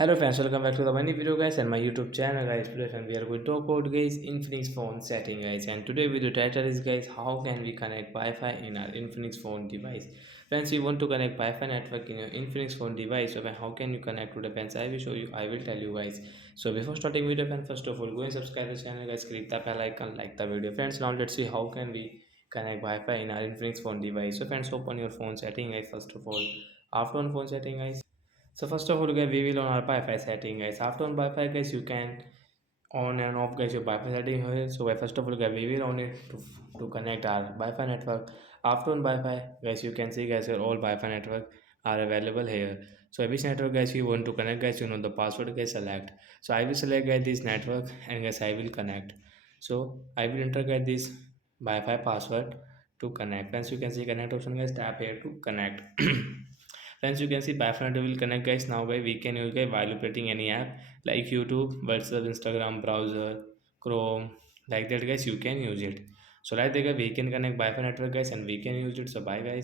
Hello friends, welcome back to the many video guys and my YouTube channel guys. Today friend, we are going to talk about guys Infinix phone setting guys, and today video title is guys how can we connect Wi-Fi in our Infinix phone device. Friends, you want to connect Wi-Fi network in your Infinix phone device, so how can you connect to the friends? I will show you, I will tell you guys. So before starting video friends, first of all go and subscribe the channel guys, click the bell icon, like the video friends. Now let's see how can we connect Wi-Fi in our Infinix phone device. So friends, open your phone setting guys first of all. After on phone setting guys, so first of all, guys, we will on our Wi-Fi setting, guys. After on Wi-Fi, guys, you can on and off, guys, your Wi-Fi setting here. So first of all, guys, we will on it to connect our Wi-Fi network. After on Wi-Fi, guys, you can see, guys, your all Wi-Fi network are available here. So which network, guys, you want to connect, guys, you know the password, guys, select. So I will select, guys, this network, and guys, I will connect. So I will enter, guys, this Wi-Fi password to connect. Once you can see connect option, guys, tap here to connect. Friends, you can see Bifnet will connect guys. Now guys, we can use guys while operating any app like YouTube, WhatsApp, Instagram, browser, Chrome, like that guys, you can use it. So like that guys, we can connect Wi-Fi network guys and we can use it. So bye guys.